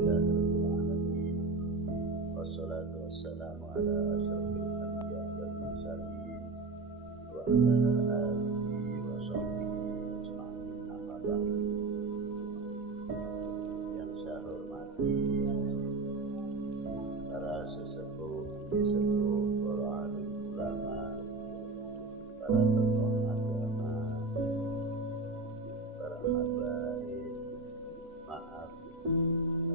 Alhamdulillahirrahmanirrahim. Wassalatu wassalamu ala asyrafil anbiya wal mursalin wa ala alihi wa sahbihi ajma'in, amma ba'du. Yang saya hormati para sesepuh, para alim ulama, para tokoh agama, para habaib, maaf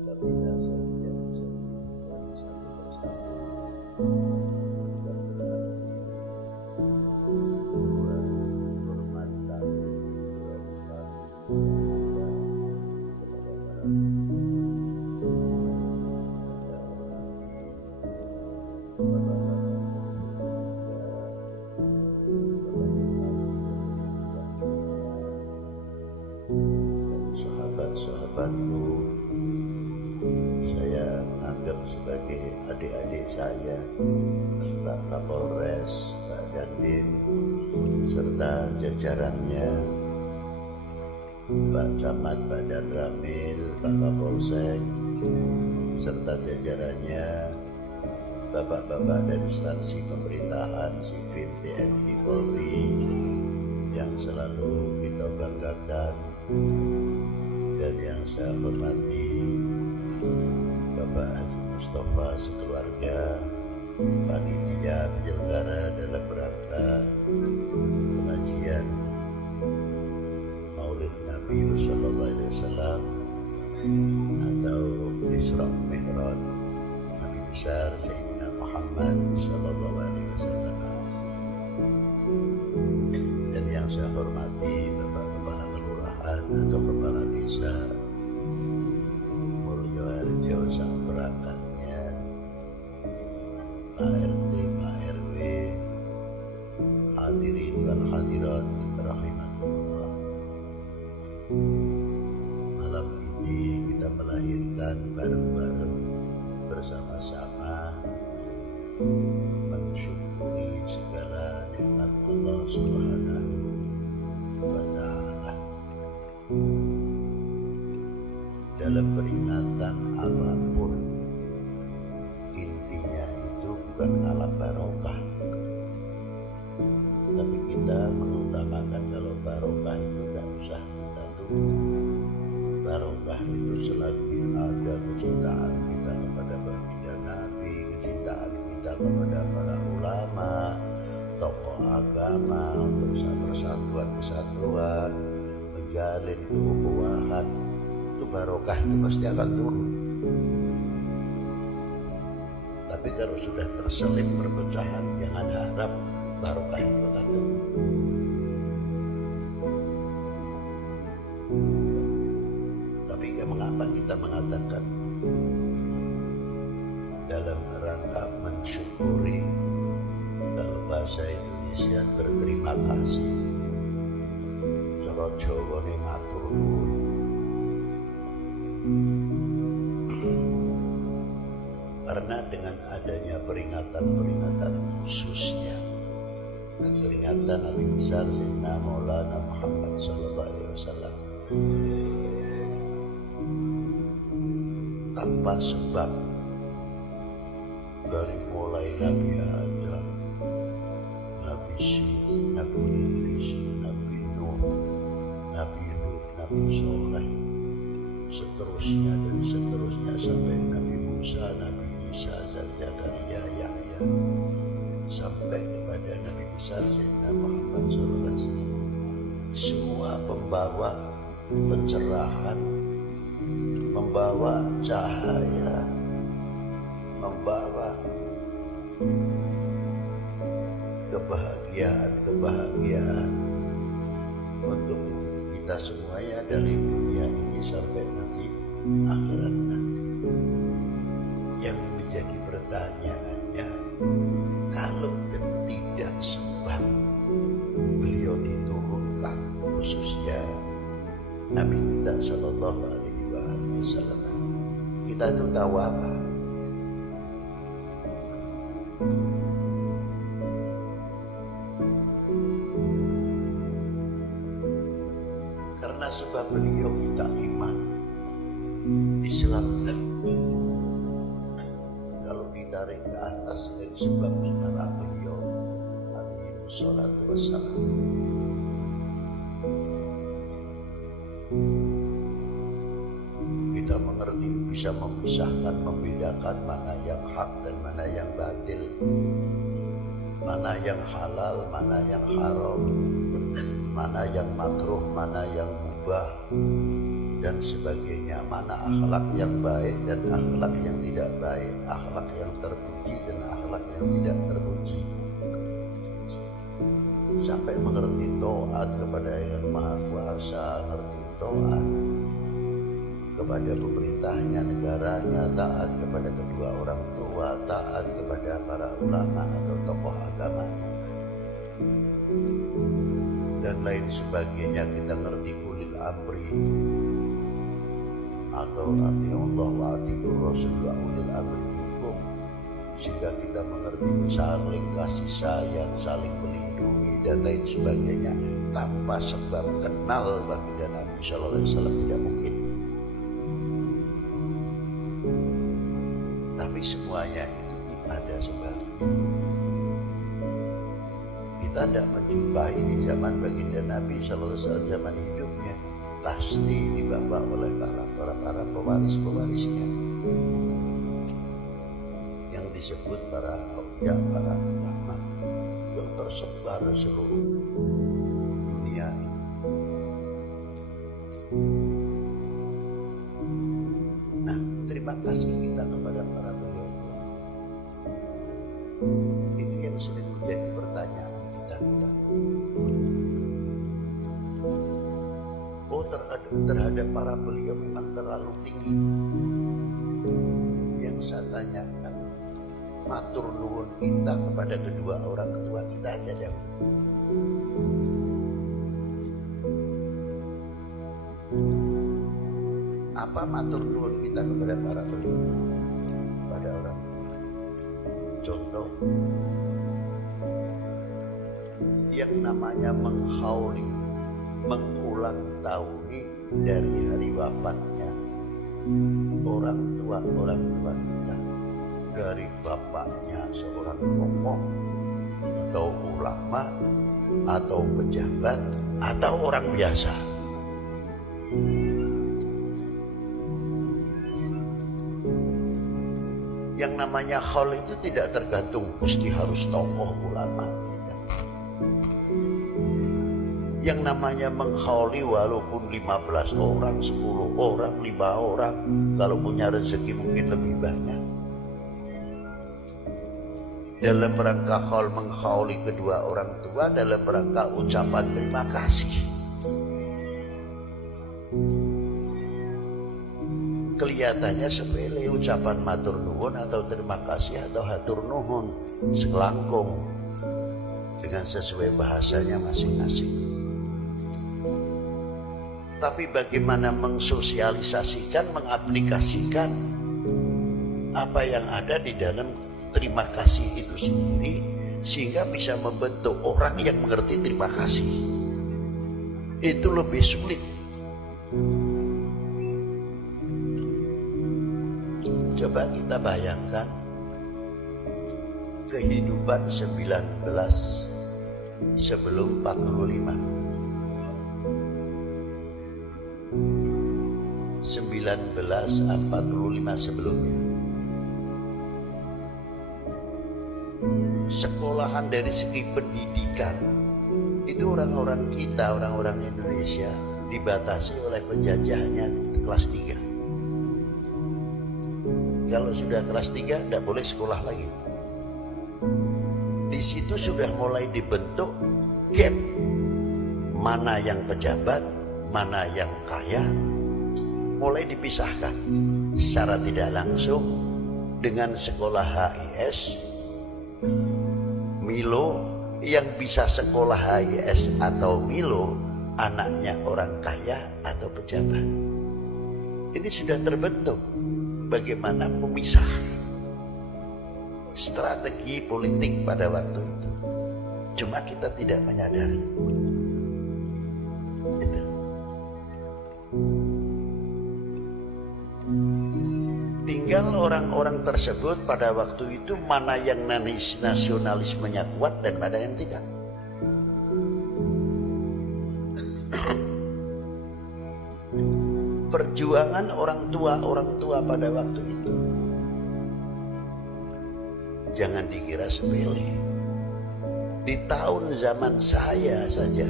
apabila saya tidak bisa menyebutkan satu persatu dan berarti kurang hormat kami kepada para sahabat-sahabatku, saya menganggap sebagai adik-adik saya, Pak Kapolres, Pak Dandim, serta jajarannya, Pak Camat, Pak Danramil, Pak Kapolsek, serta jajarannya, Bapak-bapak dari instansi pemerintahan, sipil, TNI, Polri, yang selalu kita banggakan, dan yang saya hormati Bapak Haji Mustafa sekeluarga, panitia penyelenggara dalam rangka pengajian Maulid Nabi Sallallahu Alaihi Wasallam atau Isra Mi'raj Nabi besar Sayyidina Muhammad Sallallahu Alaihi Wasallam, dan yang saya hormati Bapak Kepala Kelurahan atau Kepala Desa Mulyoharjo sang perangkatnya, Pak RT, Pak RW, hadirin wal hadirat rahimakumullah. Malam ini kita melahirkan bareng-bareng bersama-sama mensyukuri segala nikmat Allah Subhanahu wa ta'ala. Dalam peringatan apapun, intinya itu bukan alam barokah, tapi kita mengutamakan kalau barokah itu tidak usah kita tunggu. Barokah itu selagi ada kecintaan kita kepada baginda Nabi, kecintaan kita kepada para ulama, tokoh agama, untuk persatuan kesatuan, menjalin keukhuwahan, itu barokah itu pasti akan turun. Tapi kalau sudah terselip perpecahan, jangan harap barokah itu akan turun. Tapi mengapa kita mengatakan dalam rangka mensyukuri, kalau bahasa Indonesia berterima kasih, cara Jawa ini matur nuwun. Karena dengan adanya peringatan khususnya, peringatan Nabi besar Sayyidina Maulana Muhammad Sallallahu Alaihi Wasallam, tanpa sebab, dari mulai Nabi Adam, Nabi Syed, Nabi Idris, Nabi Nuh, Nabi Hud, Nabi Soleh, seterusnya dan seterusnya sampai Nabi Musa, Nabi Isa, Zakaria, Yahya, sampai kepada Nabi besar Sayyidina Muhammad SAW. Semua pembawa pencerahan, membawa cahaya, membawa kebahagiaan untuk kita semuanya dari dunia ini sampai nanti akhirat nanti. Yang menjadi pertanyaannya, kalau tidak sebab beliau diturunkan, khususnya Nabi kita Sallallahu Alaihi Wasallam, kita itu tahu apa? Karena sebab beliau kita iman Islam ditarik ke atas dari sebab para beliau alaihi wassalatu wassalam. Kita mengerti, bisa memisahkan, membedakan mana yang hak dan mana yang batil, mana yang halal, mana yang haram, mana yang makruh, mana yang mubah, dan sebagainya, mana akhlak yang baik dan akhlak yang tidak baik, akhlak yang terpuji dan akhlak yang tidak terpuji, sampai mengerti taat kepada Yang Maha Kuasa, mengerti taat kepada pemerintahnya, negaranya, taat kepada kedua orang tua, taat kepada para ulama atau tokoh agamanya, dan lain sebagainya. Kita ngerti ulil amri atau ati Allah wa atiur Rasul wa ulil amri minkum, sehingga kita mengerti saling kasih sayang, saling melindungi dan lain sebagainya. Tanpa sebab kenal baginda Nabi sallallahu alaihi wasallam tidak mungkin. Tapi semuanya itu ada sebabnya. Kita tidak menjumpai di zaman baginda Nabi sallallahu alaihi wasallam, zaman hidupnya pasti dibawa oleh para pewaris-pewarisnya yang disebut para aulia, para ulama yang tersebar seluruh dunia ini. Nah, terima kasih kita kepada para beliau. Itu yang sering menjadi pertanyaan kita. Terhadap para beliau memang terlalu tinggi. Yang saya tanyakan, matur nuwun kita kepada kedua orang tua kita aja dahulu. Apa matur nuwun kita kepada para beliau, pada orang tua? Contoh, yang namanya menghauli, mengulang tahuni dari hari wafatnya orang tua kita, dari bapaknya seorang tokoh atau ulama atau pejabat atau orang biasa. Yang namanya haul itu tidak tergantung mesti harus tokoh ulama. Yang namanya menghauli walaupun 15 orang, 10 orang, 5 orang, kalau punya rezeki mungkin lebih banyak. Dalam rangka haul menghauli kedua orang tua, dalam rangka ucapan terima kasih. Kelihatannya sepele ucapan matur nuwun atau terima kasih atau hatur nuhun, sekelangkung dengan sesuai bahasanya masing-masing. Tapi bagaimana mengsosialisasikan, mengaplikasikan apa yang ada di dalam terima kasih itu sendiri, sehingga bisa membentuk orang yang mengerti terima kasih. Itu lebih sulit. Coba kita bayangkan kehidupan 19 sebelum 45. 1945 sebelumnya. Sekolahan dari segi pendidikan itu orang-orang kita, orang-orang Indonesia dibatasi oleh penjajahnya kelas 3. Kalau sudah kelas 3 tidak boleh sekolah lagi. Di situ sudah mulai dibentuk gap, mana yang pejabat, mana yang kaya, mulai dipisahkan secara tidak langsung dengan sekolah HIS, Milo. Yang bisa sekolah HIS atau Milo anaknya orang kaya atau pejabat. Ini sudah terbentuk bagaimana memisah strategi politik pada waktu itu. Cuma kita tidak menyadari itu. Tinggal orang-orang tersebut pada waktu itu mana yang nasionalismenya kuat dan mana yang tidak. Perjuangan orang tua pada waktu itu jangan dikira sepele. Di tahun zaman saya saja,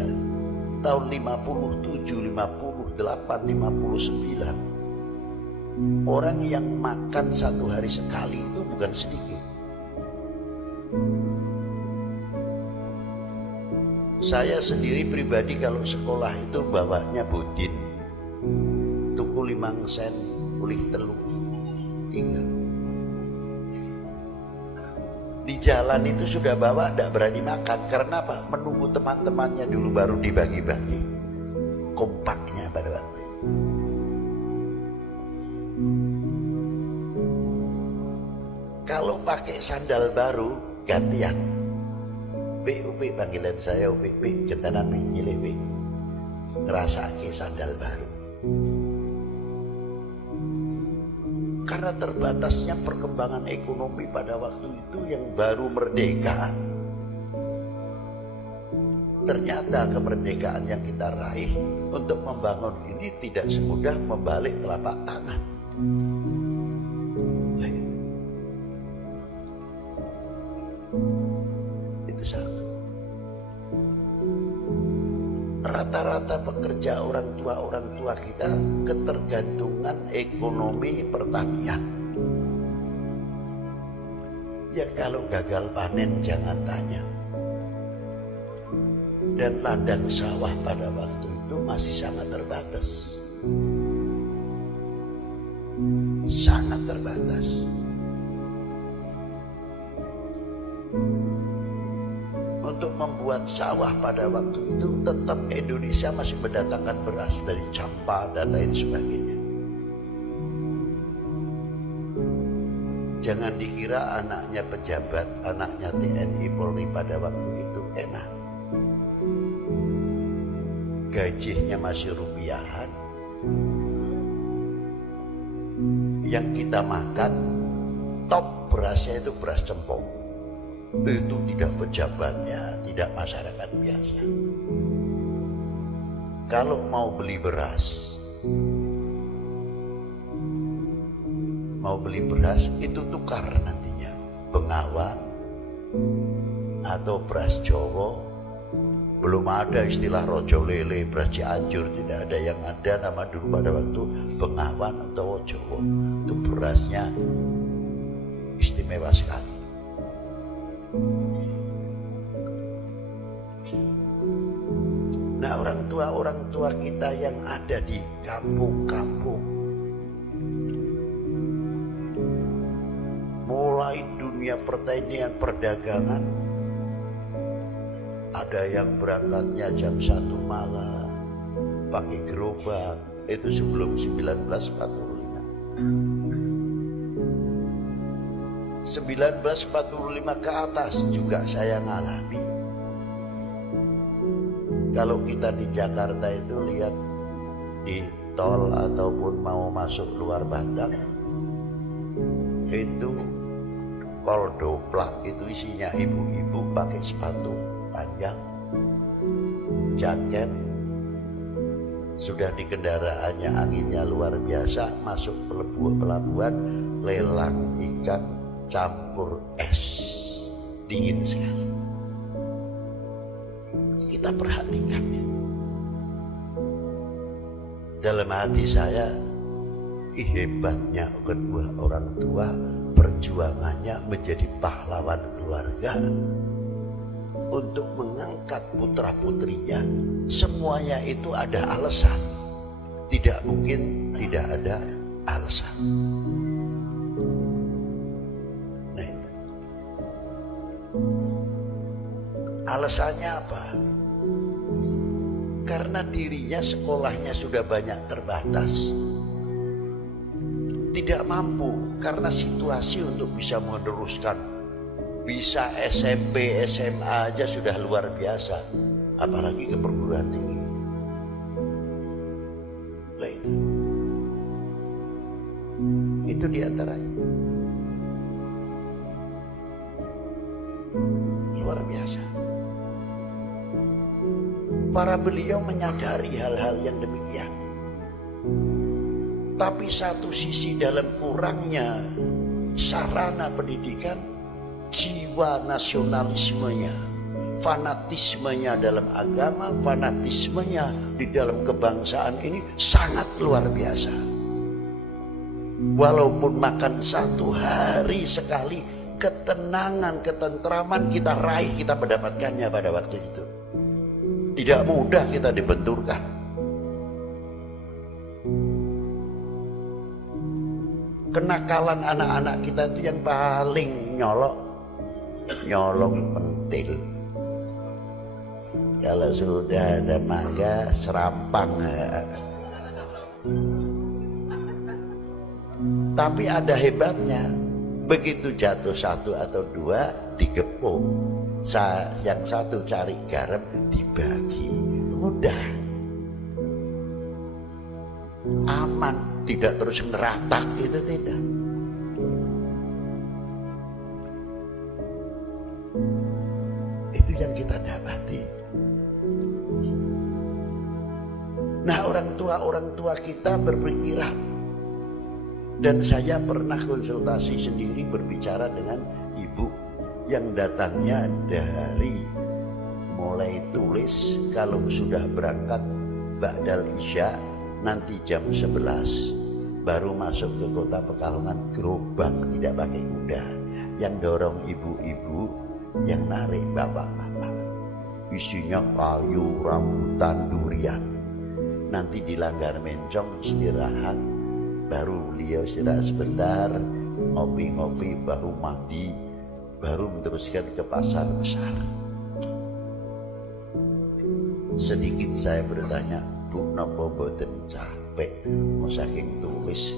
tahun 57, 58, 59, orang yang makan satu hari sekali itu bukan sedikit. Saya sendiri pribadi kalau sekolah itu bawanya budin, tuku 5 sen, ulih telur 3. Di jalan itu sudah bawa, tidak berani makan. Karena apa? Menunggu teman-temannya dulu baru dibagi-bagi. Kompaknya pada waktu itu. Kalau pakai sandal baru, gantian. UP panggilan saya UP, gentanan nyilih P. Ngerasa ke sandal baru. Karena terbatasnya perkembangan ekonomi pada waktu itu yang baru merdeka. Ternyata kemerdekaan yang kita raih untuk membangun ini tidak semudah membalik telapak tangan. Itu sangat. Rata-rata pekerja orang tua kita ketergantungan ekonomi pertanian. Ya kalau gagal panen jangan tanya. Dan ladang sawah pada waktu itu masih sangat terbatas. Sangat terbatas. Untuk membuat sawah pada waktu itu tetap Indonesia masih mendatangkan beras dari Campa dan lain sebagainya. Jangan dikira anaknya pejabat, anaknya TNI Polri pada waktu itu enak. Gajinya masih rupiahan. Yang kita makan top berasnya itu beras cempong. Itu tidak pejabatnya, tidak masyarakat biasa. Kalau mau beli beras itu tukar nantinya. Bengawan atau beras Jawa. Belum ada istilah rojo lele, beras Cianjur, tidak ada. Yang ada nama dulu pada waktu Bengawan atau Jawa. Itu berasnya istimewa sekali. Nah, orang tua kita yang ada di kampung-kampung, mulai dunia pertanian, perdagangan, ada yang berangkatnya jam 1 malam pakai gerobak, itu sebelum 1945. 1945 ke atas juga saya ngalami. Kalau kita di Jakarta itu lihat di tol ataupun mau masuk luar Batang, itu kol doplak itu isinya ibu-ibu pakai sepatu panjang, jaket, sudah di kendaraannya anginnya luar biasa, masuk pelabuhan lelang ikan campur es, dingin sekali. Kita perhatikan. Dalam hati saya, hebatnya kedua orang tua, perjuangannya menjadi pahlawan keluarga untuk mengangkat putra-putrinya. Semuanya itu ada alasan. Tidak mungkin tidak ada alasan. Nah itu. Alasannya apa? Karena dirinya sekolahnya sudah banyak terbatas. Tidak mampu karena situasi untuk bisa meneruskan. Bisa SMP, SMA aja sudah luar biasa. Apalagi ke perguruan tinggi. Nah itu. Itu diantaranya. Luar biasa. Para beliau menyadari hal-hal yang demikian. Tapi satu sisi dalam kurangnya sarana pendidikan, jiwa nasionalismenya, fanatismenya dalam agama, fanatismenya di dalam kebangsaan ini sangat luar biasa. Walaupun makan satu hari sekali, ketenangan, ketentraman kita raih, kita mendapatkannya pada waktu itu. Tidak mudah kita dibenturkan. Kenakalan anak-anak kita itu yang paling nyolong pentil. Kalau sudah ada mangga, serampang. Tapi ada hebatnya, begitu jatuh satu atau dua digepuk, yang satu cari garam dibagi, mudah, aman. Tidak terus ngeratak, itu tidak. Itu yang kita dapati. Nah, orang tua kita berpikiran. Dan saya pernah konsultasi sendiri berbicara dengan ibu yang datangnya dari mulai tulis kalau sudah berangkat ba'dal isya nanti jam 11 baru masuk ke kota Pekalongan, gerobak tidak pakai kuda, yang dorong ibu-ibu, yang narik bapak-bapak, isinya kayu, rambutan, durian. Nanti di Langgar Mencong istirahat, baru beliau istirahat sebentar, ngopi-ngopi, baru mandi, baru meneruskan ke pasar besar. Sedikit saya bertanya, Bu, napa mboten capek? Mau saking tulis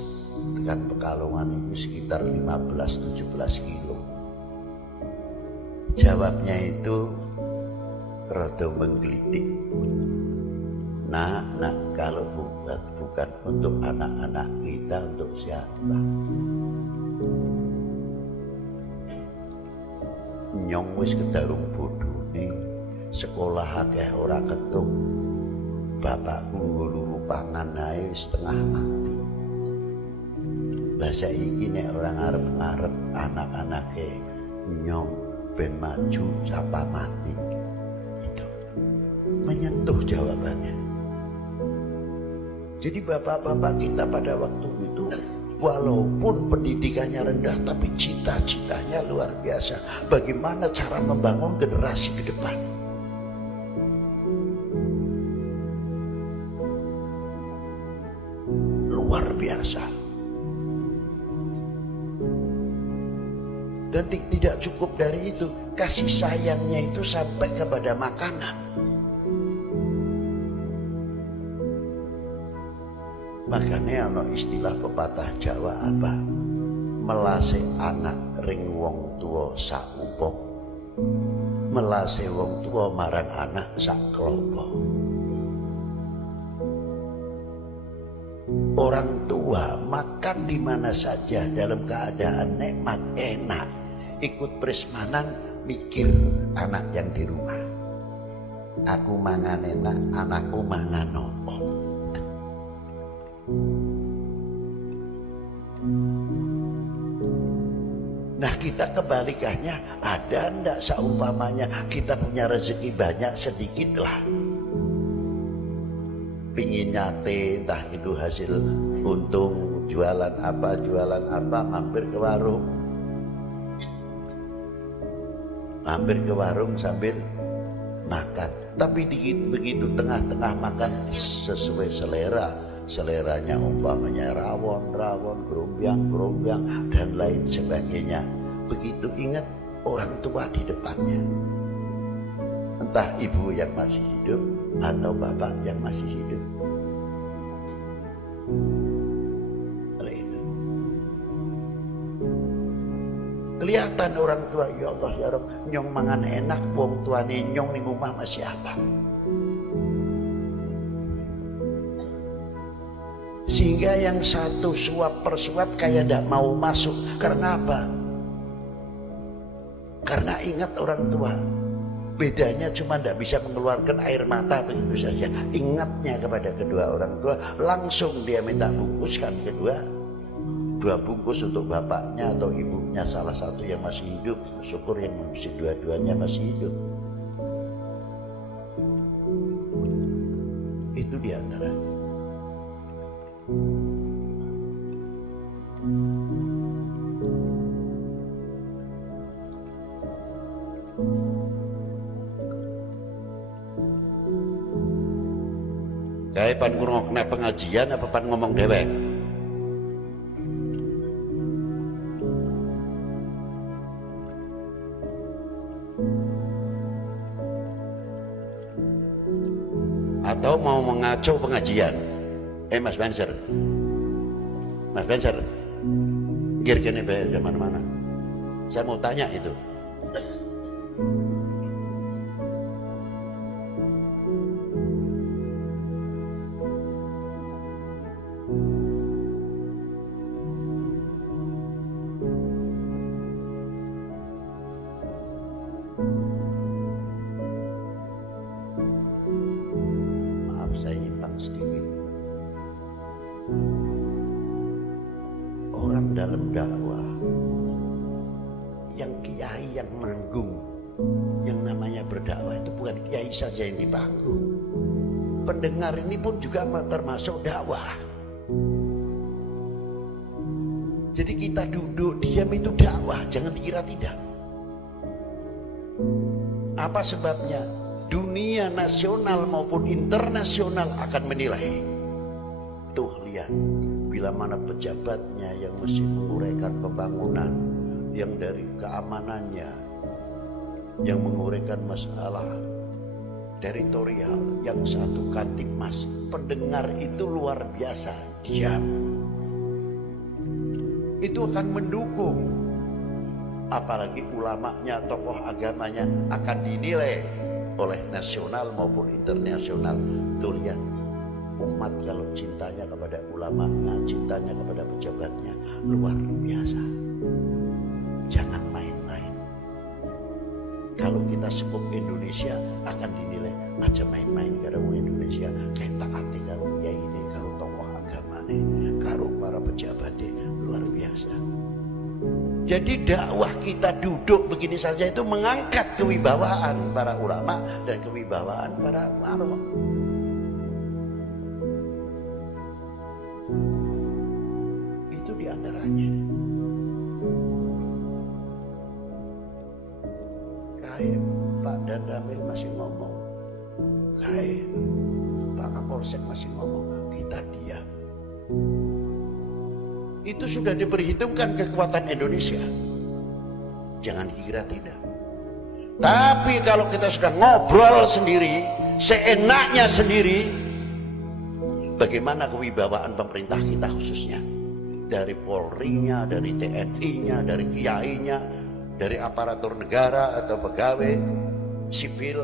tekan Pekalongan itu sekitar 15-17 kilo. Jawabnya itu rada menggelitik. Nak, kalau bukan untuk anak-anak kita, untuk siapa? Nyong wis kedarung bodhone, sekolah akeh ora ketuk. Bapakku luru pangan ae setengah mati. Lah saiki nek orang ngarep-ngarep anak-anake nyong ben maju sapa mati. Itu menyentuh jawabannya. Jadi bapak-bapak kita pada waktu itu walaupun pendidikannya rendah tapi cita-citanya luar biasa. Bagaimana cara membangun generasi ke depan? Luar biasa. Dan tidak cukup dari itu, kasih sayangnya itu sampai kepada makanan. Makanya ada istilah pepatah Jawa apa? Melase anak ring wong tua sak upok, melase wong tua marang anak sak klopo. Orang tua makan di mana saja dalam keadaan nikmat enak, ikut prasmanan mikir anak yang di rumah. Aku mangan enak, anakku mangan opo. Nah kita kebalikannya, ada ndak seumpamanya kita punya rezeki banyak sedikit lah, pingin nyate entah itu hasil untung jualan apa mampir ke warung sambil makan. Tapi begitu tengah-tengah makan sesuai seleranya umpamanya rawon, gerombyang dan lain sebagainya. Begitu ingat orang tua di depannya, entah ibu yang masih hidup atau bapak yang masih hidup. Kelihatan orang tua, ya Allah ya Rabb, nyong mangan enak, wong tuane nyong ning omah masih apa? Si Sehingga yang satu suap per suap kayak tidak mau masuk. Karena apa? Karena ingat orang tua. Bedanya cuma tidak bisa mengeluarkan air mata begitu saja. Ingatnya kepada kedua orang tua, langsung dia minta bungkuskan dua bungkus untuk bapaknya atau ibunya, salah satu yang masih hidup. Syukur yang masih dua-duanya masih hidup. Itu diantaranya. Kayak pan ngrungokne pengajian apa pan ngomong dewek? Atau mau mengaco pengajian? Mas Spencer, gir kene be zaman mana? Saya mau tanya itu. Dalam dakwah yang kiai yang manggung, yang namanya berdakwah itu bukan kiai saja yang di panggung, pendengar ini pun juga termasuk dakwah. Jadi kita duduk diam itu dakwah, jangan dikira tidak. Apa sebabnya? Dunia nasional maupun internasional akan menilai. Tuh lihat, bila mana pejabatnya yang masih menguraikan pembangunan, yang dari keamanannya, yang menguraikan masalah teritorial, yang satu Kantipmas, pendengar itu luar biasa diam. Itu akan mendukung, apalagi ulamanya, tokoh agamanya akan dinilai oleh nasional maupun internasional. Tuh lihat, umat kalau cintanya kepada ulamanya, cintanya kepada pejabatnya luar biasa. Jangan main-main. Kalau kita sebut Indonesia akan dinilai aja main-main karo Indonesia, kayak taati karo kiai ini, karo tokoh agama nih, karo para pejabatnya luar biasa. Jadi dakwah kita duduk begini saja itu mengangkat kewibawaan para ulama dan kewibawaan para waro. Diantaranya kayak Pak Dandamil masih ngomong, kayak Pak Kapolsek masih ngomong, kita diam. Itu sudah diperhitungkan kekuatan Indonesia, jangan dikira tidak. Tapi kalau kita sudah ngobrol sendiri, seenaknya sendiri, bagaimana kewibawaan pemerintah kita khususnya, dari Polri-nya, dari TNI-nya, dari kiai-nya, dari aparatur negara atau pegawai sipil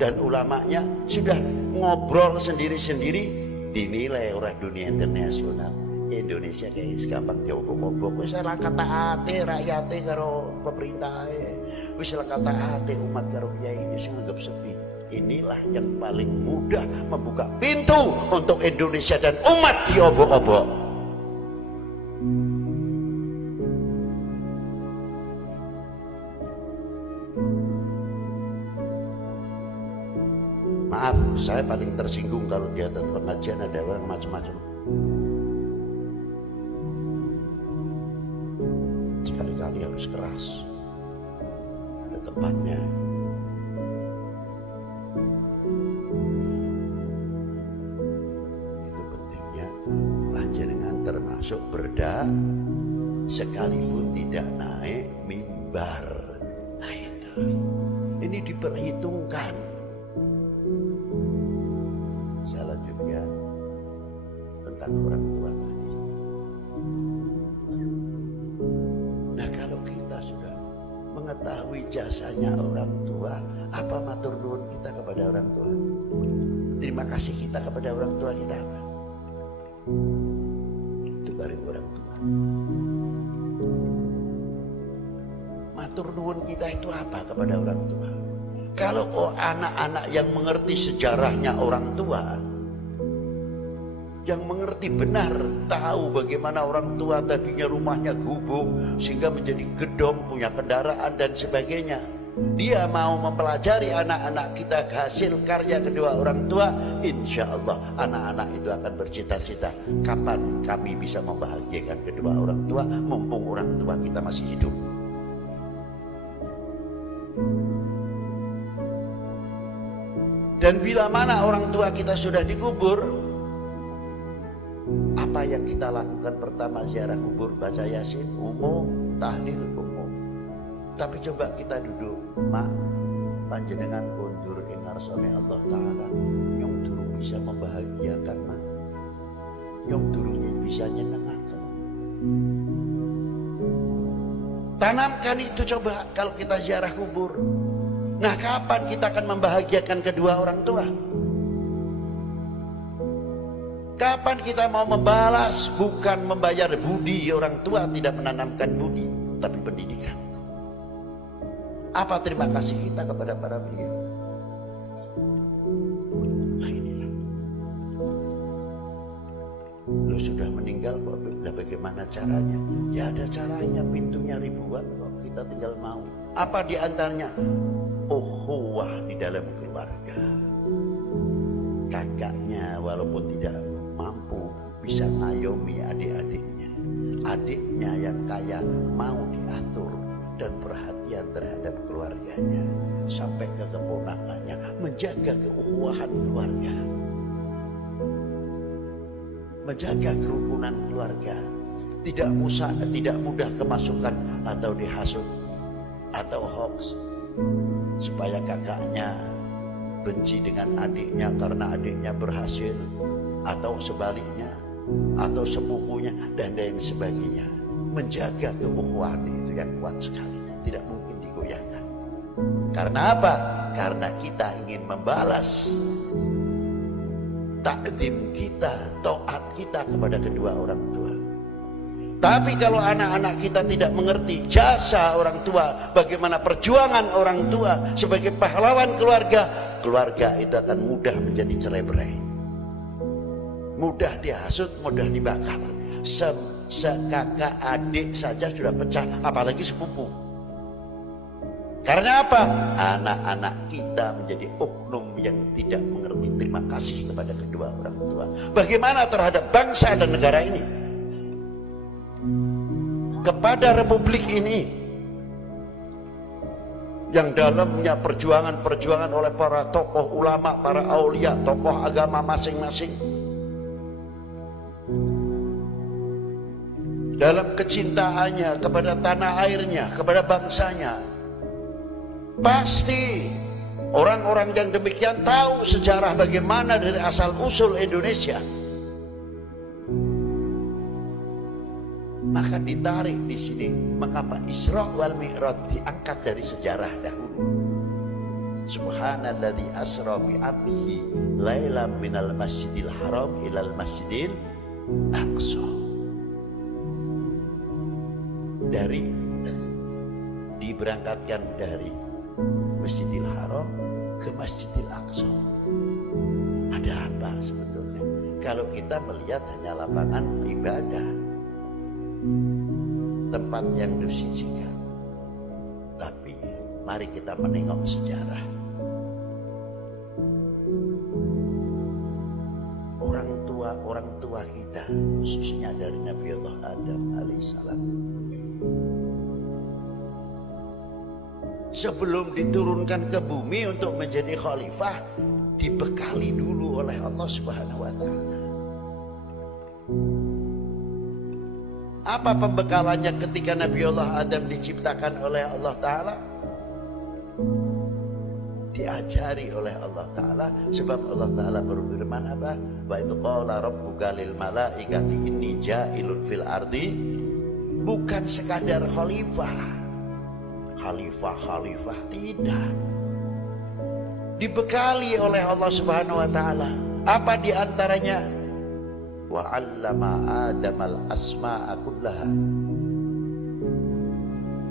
dan ulamanya sudah ngobrol sendiri-sendiri, dinilai oleh dunia internasional. Indonesia kayak gampang jauh kobok, wis ora kata ate rakyate karo pemerintah, wis ora kata ate umat karo kiai ini sing anggap sepi. Inilah yang paling mudah membuka pintu untuk Indonesia dan umat diobok-obok. Maaf, saya paling tersinggung kalau di atas pengajian ada orang macam-macam. Sekali-kali harus keras, ada tempatnya. Itu pentingnya panjenengan termasuk berdak, sekalipun tidak naik mimbar. Nah itu, ini diperhitungkan. Selanjutnya tentang orang tua tadi. Nah kalau kita sudah mengetahui jasanya orang tua, apa matur nuwun kita kepada orang tua? Terima kasih kita kepada orang tua kita apa? Itu baru orang tua. Matur nuwun kita itu apa kepada orang tua? Kalau anak-anak yang mengerti sejarahnya orang tua, yang mengerti benar, tahu bagaimana orang tua tadinya rumahnya gubuk sehingga menjadi gedong, punya kendaraan dan sebagainya. Dia mau mempelajari anak-anak kita hasil karya kedua orang tua, insya Allah anak-anak itu akan bercita-cita kapan kami bisa membahagiakan kedua orang tua mumpung orang tua kita masih hidup. Dan bila mana orang tua kita sudah dikubur, apa yang kita lakukan pertama ziarah kubur? Baca Yasin, umum, tahlil, umum. Tapi coba kita duduk, mak, panjenengan kondur ing ngarsane Allah Ta'ala, yang durung bisa membahagiakan mak, yang durung bisa nyenengaken. Tanamkan itu coba kalau kita ziarah kubur. Nah, kapan kita akan membahagiakan kedua orang tua? Kapan kita mau membalas? Bukan membayar budi. Orang tua tidak menanamkan budi, tapi pendidikan. Apa terima kasih kita kepada para beliau? Nah inilah. Lu sudah meninggal kok, bagaimana caranya? Ya ada caranya, pintunya ribuan kok, kita tinggal mau. Apa di antaranya? Ukhuwah di dalam keluarga. Kakaknya walaupun tidak mampu bisa ngayomi adik-adiknya. Adiknya yang kaya mau diatur dan perhatian terhadap keluarganya. Sampai ke keponakannya, menjaga keukhuwahan keluarga, menjaga kerukunan keluarga. Tidak mudah kemasukan atau dihasut atau hoax, supaya kakaknya benci dengan adiknya karena adiknya berhasil, atau sebaliknya, atau sepupunya dan lain sebagainya. Menjaga keukhuwahan itu yang kuat sekali, tidak mungkin digoyahkan. Karena apa? Karena kita ingin membalas takdim kita, taat kita kepada kedua orang tua. Tapi kalau anak-anak kita tidak mengerti jasa orang tua, bagaimana perjuangan orang tua sebagai pahlawan keluarga, keluarga itu akan mudah menjadi cerai-berai, mudah dihasut, mudah dibakar. Sekakak adik saja sudah pecah, apalagi sepupu. Karena apa? Anak-anak kita menjadi oknum yang tidak mengerti terima kasih kepada kedua orang tua. Bagaimana terhadap bangsa dan negara ini, kepada republik ini yang dalamnya perjuangan oleh para tokoh ulama, para aulia, tokoh agama masing-masing. Dalam kecintaannya kepada tanah airnya, kepada bangsanya. Pasti orang-orang yang demikian tahu sejarah bagaimana dari asal usul Indonesia. Maka ditarik di sini, mengapa Isra wal Mi'raj diangkat dari sejarah dahulu. Subhanalladzi asra bi 'abdihi lailan minal masjidil haram ilal masjidil aqsa. Diberangkatkan dari Masjidil Haram ke Masjidil Aqsa. Ada apa sebetulnya? Kalau kita melihat hanya lapangan ibadah, tempat yang disucikan. Tapi mari kita menengok sejarah. Orang tua kita, khususnya dari Nabi Allah Adam alaihissalam, sebelum diturunkan ke bumi untuk menjadi khalifah, dibekali dulu oleh Allah Subhanahu wa Ta'ala. Apa pembekalannya ketika Nabi Allah Adam diciptakan oleh Allah Ta'ala? Diajari oleh Allah Ta'ala, sebab Allah Ta'ala berfirman apa? Wa idh qala rabbuka lil malaikati inni ja'ilun fil ardi. Bukan sekadar khalifah, tidak. Dibekali oleh Allah Subhanahu wa Ta'ala. Apa diantaranya? wa 'allama Adamal asma'a kullaha.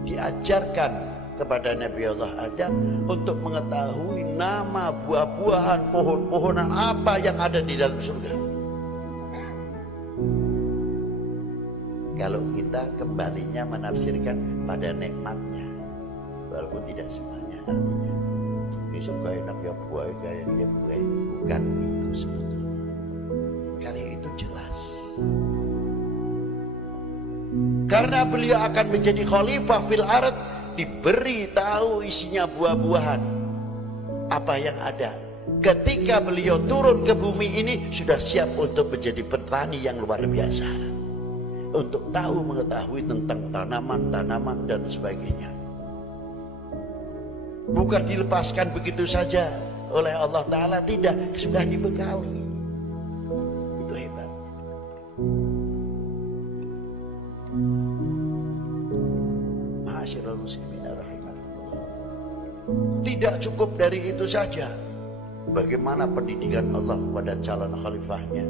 Diajarkan kepada Nabi Allah Adam untuk mengetahui nama buah-buahan, pohon-pohonan apa yang ada di dalam surga. Kalau kita kembalinya menafsirkan pada nikmatnya, walaupun tidak semuanya, artinya besok kayak Nabi buah kayak dia buah, bukan itu sebetulnya. Karena itu jelas. Karena beliau akan menjadi khalifah fil ard, diberi tahu isinya buah-buahan apa yang ada. Ketika beliau turun ke bumi ini sudah siap untuk menjadi petani yang luar biasa, untuk tahu mengetahui tentang tanaman-tanaman dan sebagainya. Bukan dilepaskan begitu saja oleh Allah Ta'ala, tidak, sudah dibekali. Itu hebatnya. Ma'asyiral muslimin rahimakumullah. Tidak cukup dari itu saja. Bagaimana pendidikan Allah kepada calon khalifahnya?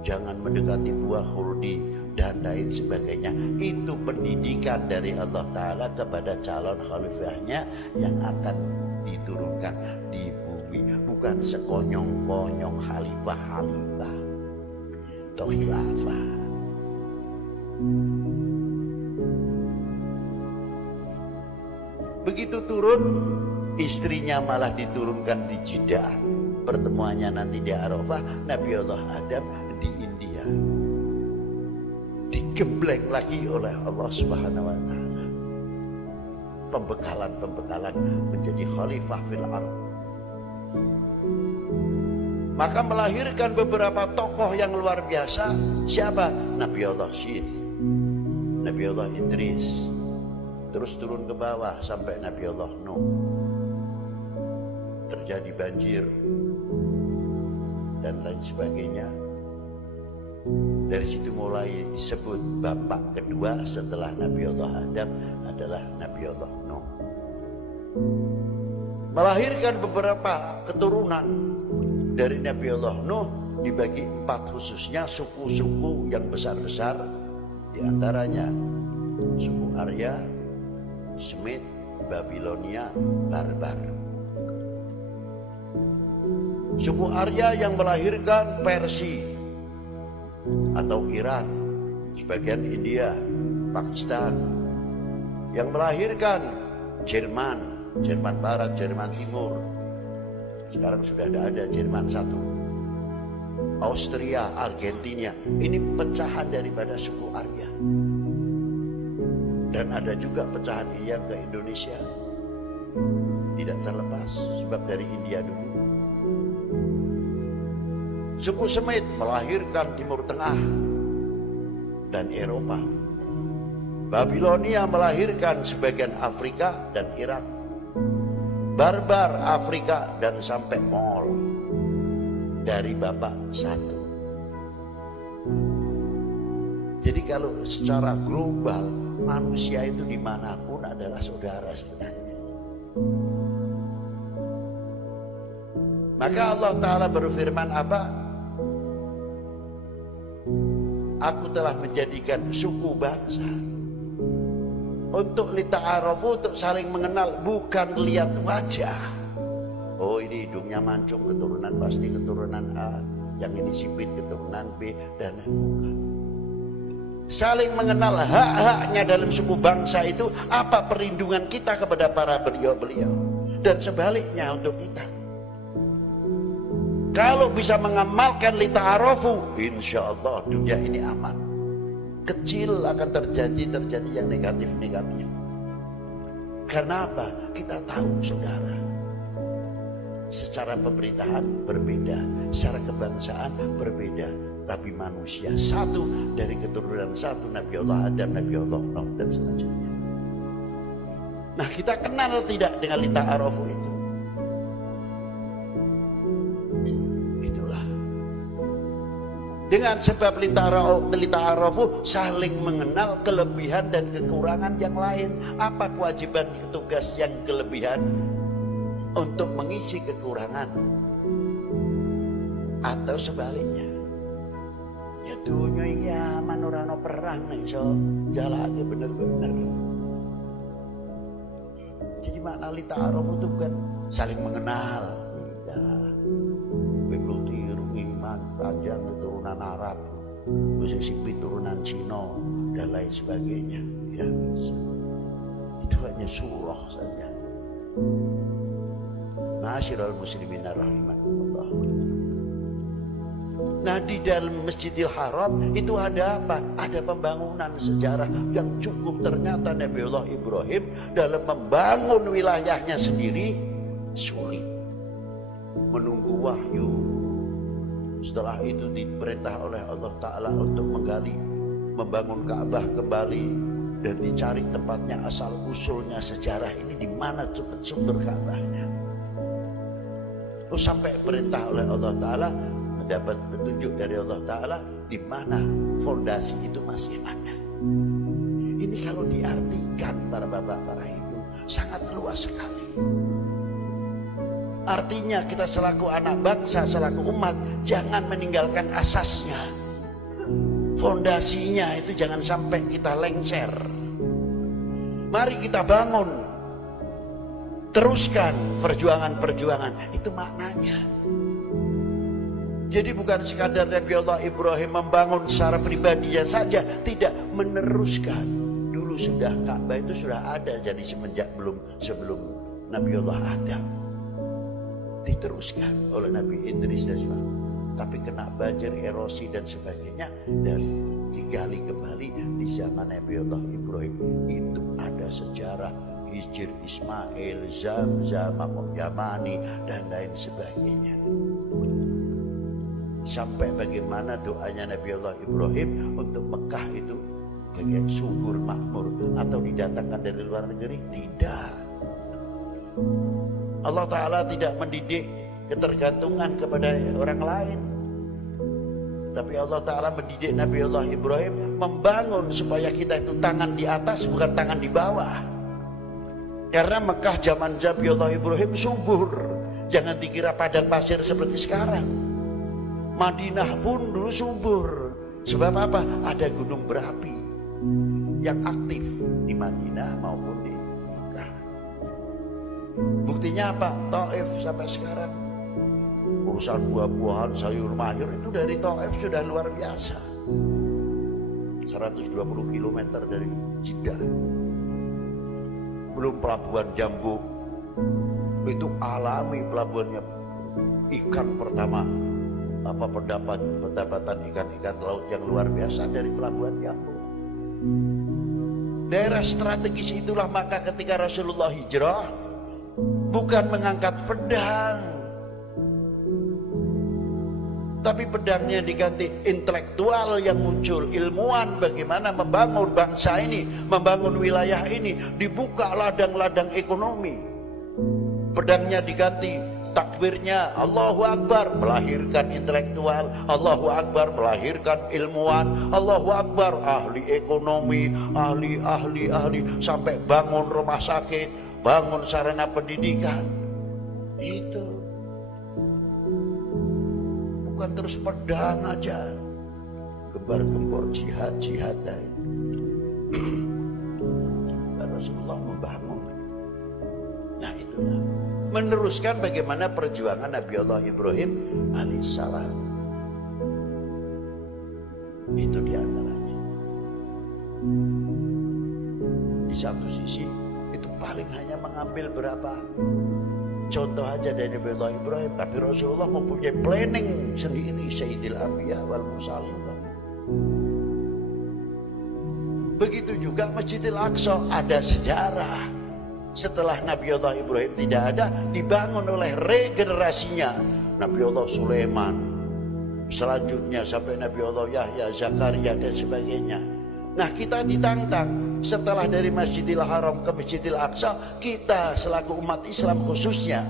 Jangan mendekati buah khuldi dan lain sebagainya. Itu pendidikan dari Allah Ta'ala kepada calon khalifahnya yang akan diturunkan di bumi. Bukan sekonyong-konyong khalifah-khalifah atau khilafah. Begitu turun, istrinya malah diturunkan di Jeddah. Pertemuannya nanti di Arafah. Nabi Allah Adam di India, digembleng lagi oleh Allah Subhanahu wa Ta'ala. Pembekalan menjadi khalifah fil ard. Maka melahirkan beberapa tokoh yang luar biasa. Siapa? Nabi Allah Syith, Nabi Allah Idris, terus turun ke bawah sampai Nabi Allah Nuh. Terjadi banjir dan lain sebagainya. Dari situ mulai disebut bapak kedua setelah Nabi Allah Adam adalah Nabi Allah Nuh. Melahirkan beberapa keturunan dari Nabi Allah Nuh, dibagi 4 khususnya suku-suku yang besar-besar. Di antaranya suku Arya, Semit, Babilonia, Barbar. Suku Arya yang melahirkan Persia atau Iran, sebagian India, Pakistan. Yang melahirkan Jerman, Jerman Barat, Jerman Timur. Sekarang sudah ada Jerman 1. Austria, Argentina. Ini pecahan daripada suku Arya. Dan ada juga pecahan yang ke Indonesia. Tidak terlepas sebab dari India dulu. Suku Semit melahirkan Timur Tengah dan Eropa. Babilonia melahirkan sebagian Afrika dan Irak. Barbar Afrika dan sampai Mongol dari bapak satu. Jadi kalau secara global manusia itu dimanapun adalah saudara sebenarnya. Maka Allah Ta'ala berfirman apa? Aku telah menjadikan suku bangsa untuk lita'arafu, untuk saling mengenal, bukan lihat wajah. Oh, ini hidungnya mancung, keturunan pasti keturunan A, yang ini sipit keturunan B, dan bukan. Saling mengenal hak-haknya dalam suku bangsa itu, apa perlindungan kita kepada para beliau-beliau, dan sebaliknya untuk kita. Kalau bisa mengamalkan lita'arafu, insya Allah dunia ini aman. Kecil akan terjadi yang negatif-negatif. Karena apa? Kita tahu saudara. Secara pemerintahan berbeda, secara kebangsaan berbeda, tapi manusia satu, dari keturunan satu, Nabi Allah Adam, Nabi Allah Nuh, dan selanjutnya. Nah, kita kenal tidak dengan lita'arafu itu? Dengan sebab lita'arafu, saling mengenal kelebihan dan kekurangan yang lain. Apa kewajiban tugas yang kelebihan untuk mengisi kekurangan, atau sebaliknya. Ya dunia ini aman, ora ono perang nih so jalane bener-bener. Jadi makna li ta'aruf itu bukan saling mengenal, tidak. Kowe tiru iman panjang keturunan Arab, Mississippi turunan Cina dan lain sebagainya. Tidak bisa. Itu hanya surah saja. Ma'asyiral muslimin rahimakumullah. Nah, di dalam Masjidil Haram itu ada apa? Ada pembangunan sejarah yang cukup. Ternyata Nabiullah Ibrahim dalam membangun wilayahnya sendiri sulit. Menunggu wahyu. Setelah itu diperintah oleh Allah Ta'ala untuk membangun Ka'bah kembali. Dan dicari tempatnya asal usulnya sejarah ini di mana sumber Ka'bahnya. Terus sampai perintah oleh Allah Ta'ala, dapat petunjuk dari Allah Ta'ala di mana fondasi itu masih ada. Ini kalau diartikan para bapak, para ibu, sangat luas sekali. Artinya kita selaku anak bangsa, selaku umat, jangan meninggalkan asasnya. Fondasinya itu jangan sampai kita lengser. Mari kita bangun, teruskan perjuangan-perjuangan, itu maknanya. Jadi bukan sekadar Nabiullah Ibrahim membangun secara pribadinya saja, tidak, meneruskan. Dulu sudah Ka'bah itu sudah ada, jadi sebelum Nabiullah Adam. Diteruskan oleh Nabi Idris dan sebagainya. Tapi kena banjir, erosi dan sebagainya, dan digali kembali di zaman Nabiullah Ibrahim. Itu ada sejarah Hijr Ismail, Zamzam, Maqam Yamani dan lain sebagainya. Sampai bagaimana doanya Nabiullah Ibrahim untuk Mekah itu bagian subur makmur atau didatangkan dari luar negeri? Tidak. Allah Ta'ala tidak mendidik ketergantungan kepada orang lain, tapi Allah Ta'ala mendidik Nabiullah Ibrahim membangun supaya kita itu tangan di atas bukan tangan di bawah. Karena Mekah zaman Nabiullah Ibrahim subur, jangan dikira padang pasir seperti sekarang. Madinah pun dulu subur. Sebab apa? Ada gunung berapi yang aktif di Madinah maupun di Mekah. Buktinya apa? Taif sampai sekarang urusan buah-buahan, sayur mayur itu dari Taif sudah luar biasa. 120 km dari Jeddah. Belum pelabuhan Jambu, itu alami pelabuhannya, ikan pertama. Pendapatan ikan-ikan laut yang luar biasa dari pelabuhan Jambu. Daerah strategis itulah maka ketika Rasulullah hijrah bukan mengangkat pedang, tapi pedangnya diganti intelektual yang muncul, ilmuwan bagaimana membangun bangsa ini, membangun wilayah ini, dibuka ladang-ladang ekonomi. Pedangnya diganti, takbirnya Allahu Akbar, melahirkan intelektual, Allahu Akbar melahirkan ilmuwan, Allahu Akbar ahli ekonomi, ahli sampai bangun rumah sakit, bangun sarana pendidikan. Itu bukan terus pedang aja, gembar-gembor jihad Rasulullah membangun. Nah itulah meneruskan bagaimana perjuangan Nabiullah Ibrahim alaihissalam. Itu diantaranya. Di satu sisi itu paling hanya mengambil berapa contoh aja dari Nabiullah Ibrahim, tapi Rasulullah mempunyai planning sendiri, Sayyidil Anbiya wal Mursalin. Begitu juga Masjidil Aqsa ada sejarah. Setelah Nabiullah Ibrahim tidak ada, dibangun oleh regenerasinya Nabiullah Sulaiman, selanjutnya sampai Nabiullah Yahya, Zakaria dan sebagainya. Nah kita ditantang setelah dari Masjidil Haram ke Masjidil Aqsa, kita selaku umat Islam khususnya,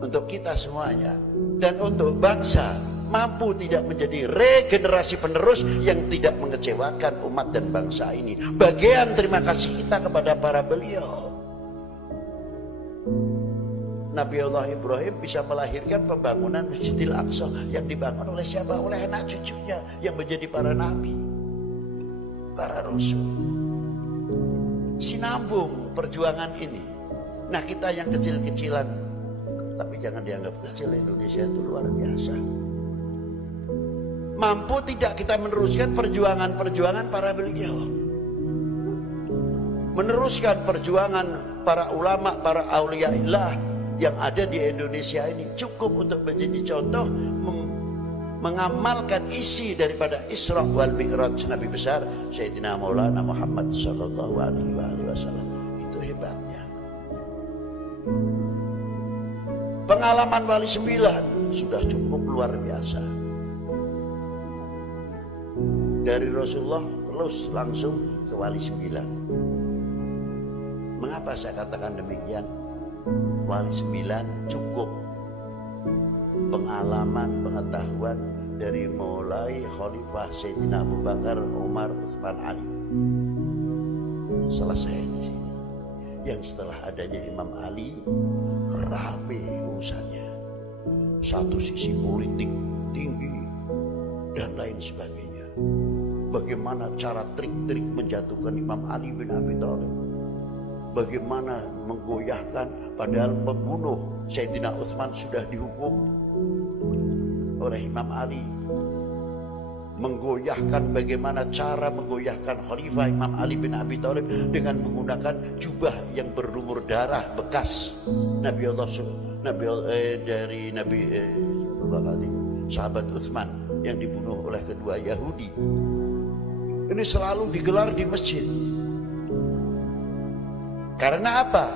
untuk kita semuanya dan untuk bangsa, mampu tidak menjadi regenerasi penerus yang tidak mengecewakan umat dan bangsa ini. Bagian terima kasih kita kepada para beliau. Nabi Allah Ibrahim bisa melahirkan pembangunan Masjidil Aqsa yang dibangun oleh siapa? Oleh anak cucunya yang menjadi para nabi, para rasul. Sinambung perjuangan ini. Nah, kita yang kecil-kecilan, tapi jangan dianggap kecil, Indonesia itu luar biasa. Mampu tidak kita meneruskan perjuangan-perjuangan para beliau, meneruskan perjuangan para ulama, para auliaillah yang ada di Indonesia ini, cukup untuk menjadi contoh mengamalkan isi daripada Isra wal Mi'raj Nabi besar Sayyidina Maulana Muhammad sallallahu alaihi wasallam. Itu hebatnya. Pengalaman wali 9 sudah cukup luar biasa. Dari Rasulullah terus langsung ke wali 9. Mengapa saya katakan demikian? Wali 9 cukup pengalaman, pengetahuan dari mulai Khalifah Sayyidina Abu Bakar, Umar, Utsman, Ali. Selesai di sini. Yang setelah adanya Imam Ali, rame urusannya. Satu sisi politik tinggi dan lain sebagainya. Bagaimana cara trik-trik menjatuhkan Imam Ali bin Abi Thalib. Bagaimana menggoyahkan, padahal pembunuh Sayyidina Utsman sudah dihukum oleh Imam Ali. Menggoyahkan, bagaimana cara menggoyahkan Khalifah Imam Ali bin Abi Thalib dengan menggunakan jubah yang berlumur darah bekas sahabat Utsman yang dibunuh oleh kedua Yahudi. Ini selalu digelar di masjid. Karena apa?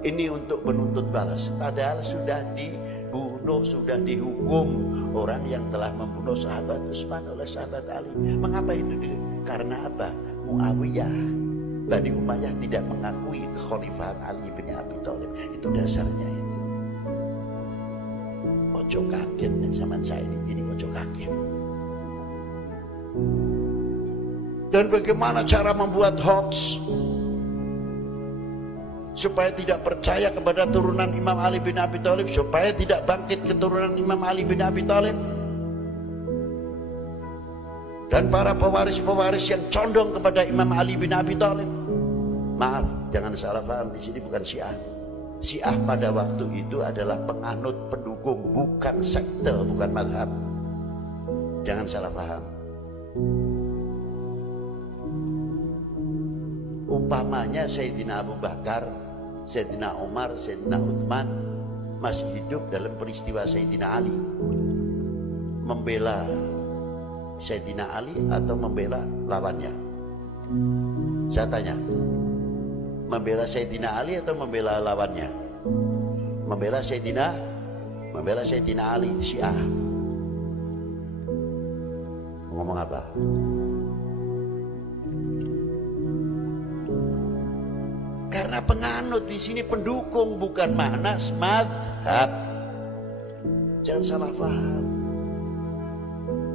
Ini untuk menuntut balas. Padahal sudah dibunuh, sudah dihukum orang yang telah membunuh sahabat Utsman oleh sahabat Ali. Mengapa itu? Karena apa? Muawiyah, Bani Umayyah tidak mengakui kekhalifahan Ali bin Abi Thalib. Itu dasarnya itu. Ojo kaget zaman saya ini ojo kaget. Dan bagaimana cara membuat hoax supaya tidak percaya kepada turunan Imam Ali bin Abi Thalib, supaya tidak bangkit keturunan Imam Ali bin Abi Thalib. Dan para pewaris-pewaris yang condong kepada Imam Ali bin Abi Thalib. Maaf, jangan salah paham, di sini bukan Syiah. Syiah pada waktu itu adalah penganut, pendukung, bukan sekte, bukan mazhab. Jangan salah paham. Umpamanya Sayyidina Abu Bakar, Sayyidina Umar, Sayyidina Utsman masih hidup dalam peristiwa Sayyidina Ali, membela Sayyidina Ali atau membela lawannya? Saya tanya, membela Sayyidina Ali atau membela lawannya? Membela Sayyidina Ali. Syiah ngomong apa? Karena penganut di sini pendukung, bukan manas madhab. Jangan salah paham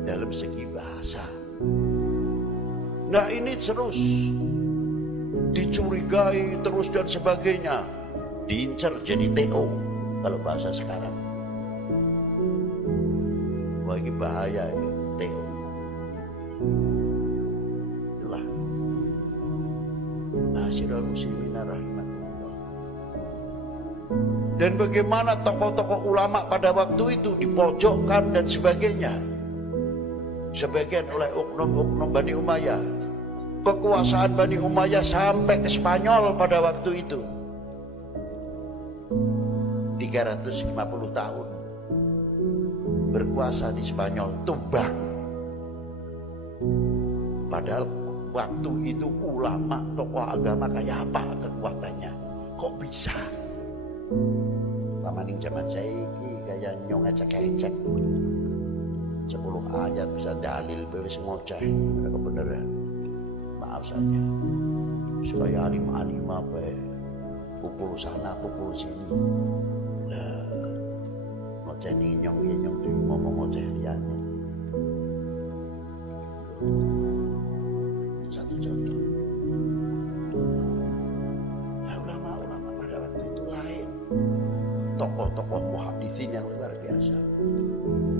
dalam segi bahasa. Nah, ini terus dicurigai terus dan sebagainya, diincar jadi TO kalau bahasa sekarang. Bagi bahaya ya, TO. Itulah Ma'asyiral muslimin rahimahullah. Dan bagaimana tokoh-tokoh ulama pada waktu itu dipojokkan dan sebagainya, sebagian oleh oknum-oknum Bani Umayyah. Kekuasaan Bani Umayyah sampai ke Spanyol pada waktu itu 350 tahun berkuasa di Spanyol, tumbang. Padahal waktu itu ulama, tokoh agama kayak apa kekuatannya? Kok bisa? Pamaning zaman saya ini kayak nyong ecek-ecek 10 ayat bisa dalil beres ngoceh, ada kebenaran. Maaf saja, supaya alim-alim apa ya, pukul sana pukul sini. Ngoceh nih nyong tuh ngomong ngoceh liane. Satu contoh. Nah, ulama-ulama pada waktu itu lain. tokoh-tokoh muhaditsin yang luar biasa.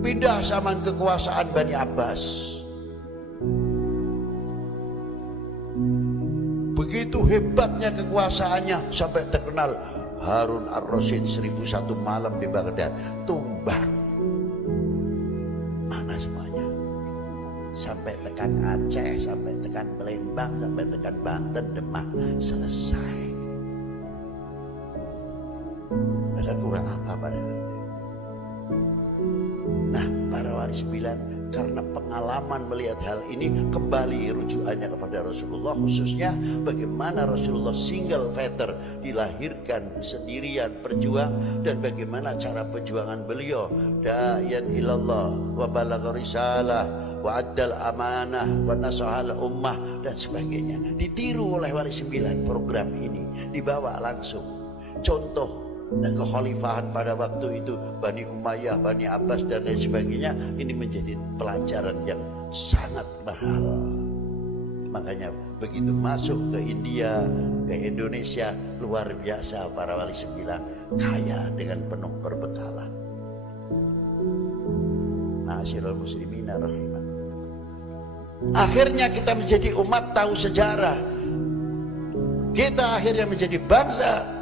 Pindah zaman kekuasaan Bani Abbas. Begitu hebatnya kekuasaannya sampai terkenal Harun ar-Rasyid 1001 malam di Baghdad tumbang. Mana semuanya? Sampai tekan Aceh, sampai tekan Palembang, sampai tekan Banten, Demak, selesai. Ada kurang apa pada waktu? Nah, para wali 9 karena pengalaman melihat hal ini kembali rujukannya kepada Rasulullah, khususnya bagaimana Rasulullah single feather dilahirkan sendirian berjuang, dan bagaimana cara perjuangan beliau da'iyan ilallah wa balagha risalah wa addal amanah wa nasahal ummah dan sebagainya. Ditiru oleh wali 9 program ini, dibawa langsung contoh dan kekhalifahan pada waktu itu Bani Umayyah, Bani Abbas dan lain sebagainya. Ini menjadi pelajaran yang sangat mahal. Makanya begitu masuk ke India, ke Indonesia, luar biasa para wali 9, kaya dengan penuh perbekalan. Ma'asyiral muslimin rahimah. Akhirnya kita menjadi umat tahu sejarah. Kita akhirnya menjadi bangsa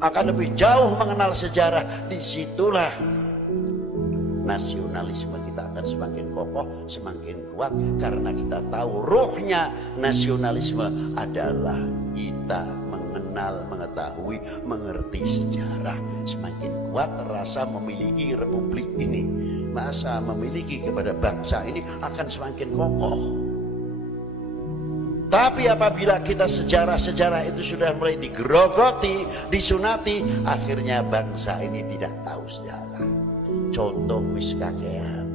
akan lebih jauh mengenal sejarah. Disitulah nasionalisme kita akan semakin kokoh, semakin kuat, karena kita tahu ruhnya nasionalisme adalah kita mengenal, mengetahui, mengerti sejarah. Semakin kuat rasa memiliki republik ini, masa memiliki kepada bangsa ini akan semakin kokoh. Tapi apabila kita sejarah-sejarah itu sudah mulai digerogoti, disunati, akhirnya bangsa ini tidak tahu sejarah. Contoh wis kakean.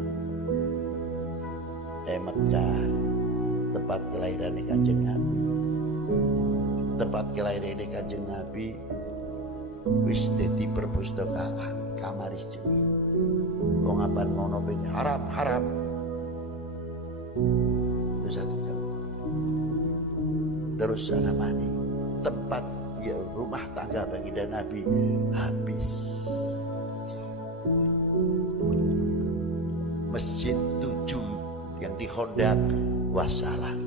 Mekah, tempat kelahiran Kanjeng Nabi. Tempat kelahiran Kanjeng Nabi wis dadi perpustakaan, kamaris jemil. Wong apan ngono haram. Itu satu contoh. Terus namanya tempat ya, rumah tangga baginda Nabi habis. Masjid 7 yang di Khandaq wassalam.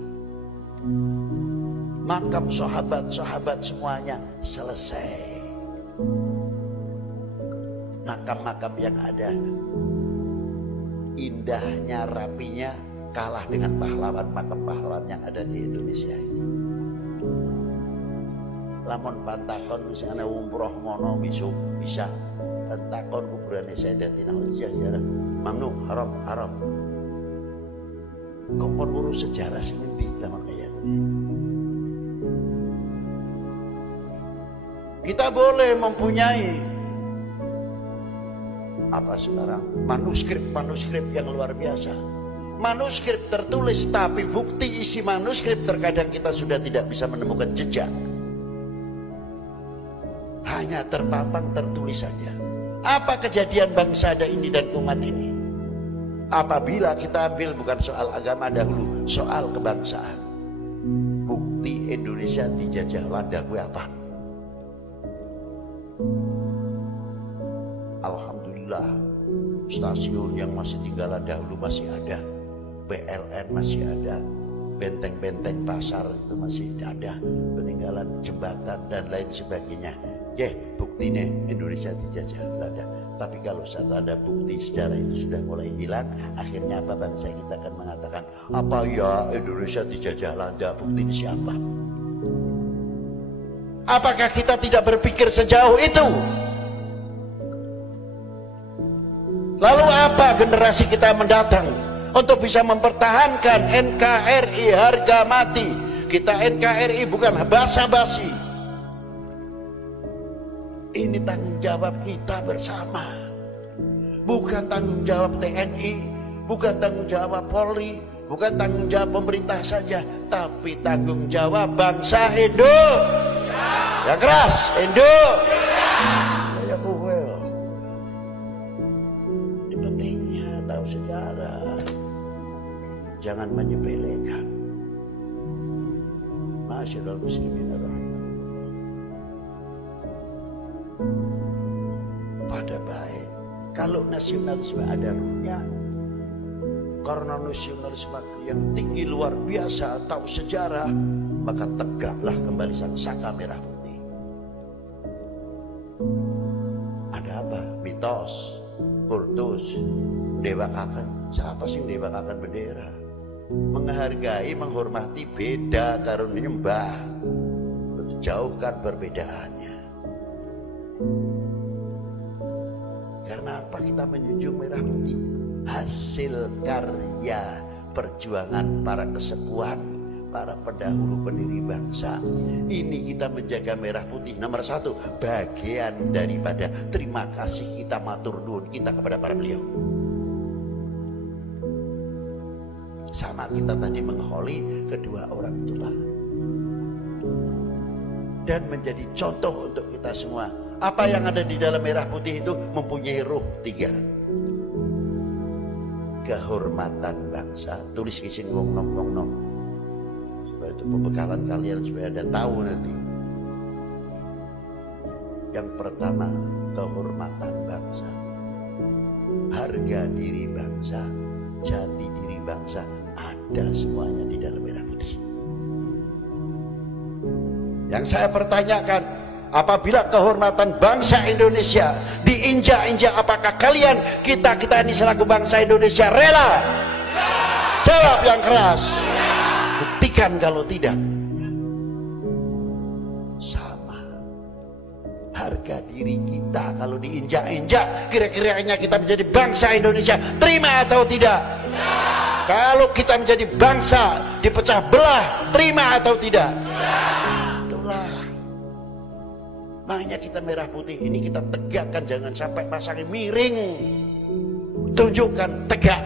Makam sahabat-sahabat semuanya selesai. Makam-makam yang ada indahnya, rapinya kalah dengan makam pahlawan yang ada di Indonesia ini. Lamun pantakon misalnya umroh mono bisa pantakon kuburan Sayyidatina Khadijah mamnu haram. Kok pun urus sejarah sing endi lamun kaya ngene. Kita boleh mempunyai apa sekarang manuskrip yang luar biasa. Manuskrip tertulis, tapi bukti isi manuskrip terkadang kita sudah tidak bisa menemukan jejak. Hanya terpampang tertulis saja. Apa kejadian bangsa ini dan umat ini? Apabila kita ambil bukan soal agama dahulu, soal kebangsaan. Bukti Indonesia dijajah Belanda gue apa? Alhamdulillah, stasiun yang masih tinggalan dahulu masih ada, PLN masih ada, benteng-benteng pasar itu masih ada, peninggalan jembatan dan lain sebagainya. Buktinya Indonesia dijajah Belanda. Tapi kalau saat ada bukti sejarah itu sudah mulai hilang, akhirnya apa bangsa kita akan mengatakan, apa ya Indonesia dijajah Belanda, buktinya siapa? Apakah kita tidak berpikir sejauh itu? Lalu apa generasi kita mendatang untuk bisa mempertahankan NKRI harga mati? Kita NKRI bukan basa-basi. Ini tanggung jawab kita bersama. Bukan tanggung jawab TNI, bukan tanggung jawab Polri, bukan tanggung jawab pemerintah saja, tapi tanggung jawab bangsa Indo. Ya keras, Indo. Ya buel. Ini pentingnya tahu sejarah. Jangan menyepelekan. Ma'asyiral muslimin rahimahullah. Kalau nasionalisme ada ruhnya, karena nasionalisme yang tinggi luar biasa, tahu sejarah, maka tegaklah kembali sang saka merah putih. Ada apa? Mitos, kultus, dewakakan. Siapa sih dewakakan bendera? Menghargai, menghormati beda karo nyembah. Jauhkan perbedaannya. Karena apa kita menjunjung merah putih? Hasil karya perjuangan para kesepuhan, para pendahulu pendiri bangsa. Ini kita menjaga merah putih. Nomor satu, bagian daripada terima kasih kita, matur nuwun kita kepada para beliau. Sama kita tadi mengholi kedua orang tua. Dan menjadi contoh untuk kita semua. Apa yang ada di dalam merah putih itu mempunyai ruh 3. Kehormatan bangsa, tulis kising wong nom. Supaya itu pembekalan kalian, supaya ada tahu nanti. Yang pertama, kehormatan bangsa, harga diri bangsa, jati diri bangsa, ada semuanya di dalam merah putih. Yang saya pertanyakan, apabila kehormatan bangsa Indonesia diinjak-injak, apakah kalian, kita ini selaku bangsa Indonesia rela? Jawab yang keras. Buktikan kalau tidak. Sama. Harga diri kita kalau diinjak-injak, kira-kiranya kita menjadi bangsa Indonesia terima atau tidak? Kalau kita menjadi bangsa dipecah belah, terima atau tidak? Makanya kita merah putih ini kita tegakkan, jangan sampai pasangnya miring. Tunjukkan tegak,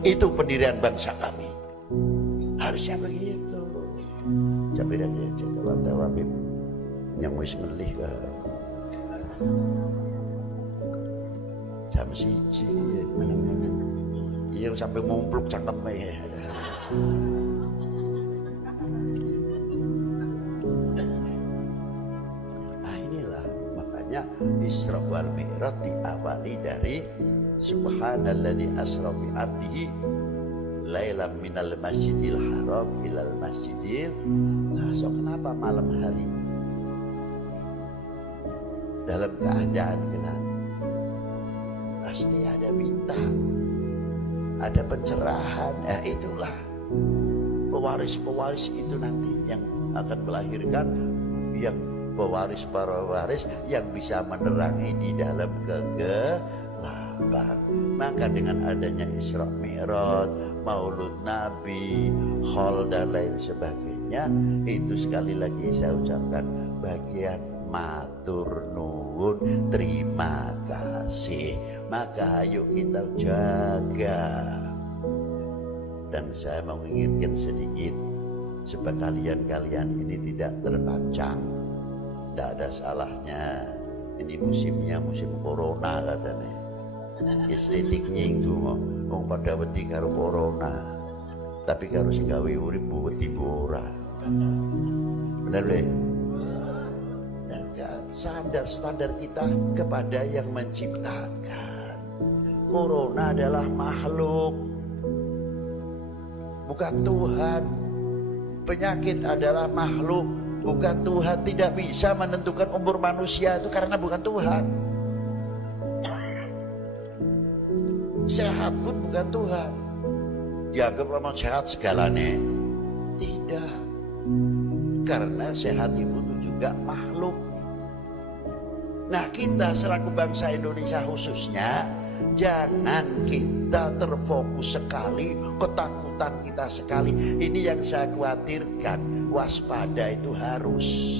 itu pendirian bangsa kami. Harusnya begitu. Capiran dia jawab yang wis ngelih jam 1 mana-mana. Iya sampai mumpluk cangkemnya. Isra wal Mi'raj diawali dari subhanalladzi asra bi 'abdihi lailan minal masjidil haram ilal masjidil. Nah, so kenapa malam hari dalam keadaan gelap? Pasti ada bintang, ada pencerahan. Itulah pewaris-pewaris itu nanti yang akan melahirkan yang pewaris para waris yang bisa menerangi di dalam kegelapan. Maka dengan adanya Isra Mi'raj, Maulud Nabi, Haul dan lain sebagainya, itu sekali lagi saya ucapkan bagian matur nuwun, terima kasih. Maka ayo kita jaga. Dan saya mau mengingatkan sedikit supaya kalian ini tidak terpancang. Tidak ada salahnya. Ini musimnya musim corona katanya. Istilik nyinggung wong pada wedi karo corona. Tapi karo sing gawe urip wedi ora. Benar le? Jaga standar kita kepada yang menciptakan. Corona adalah makhluk, bukan Tuhan. Penyakit adalah makhluk, bukan Tuhan. Tidak bisa menentukan umur manusia itu karena bukan Tuhan. Sehat pun bukan Tuhan. Dianggap orang sehat segalanya. Tidak. Karena sehat itu juga makhluk. Nah, kita selaku bangsa Indonesia khususnya, jangan kita terfokus sekali, ketakutan kita sekali. Ini yang saya khawatirkan. Waspada itu harus.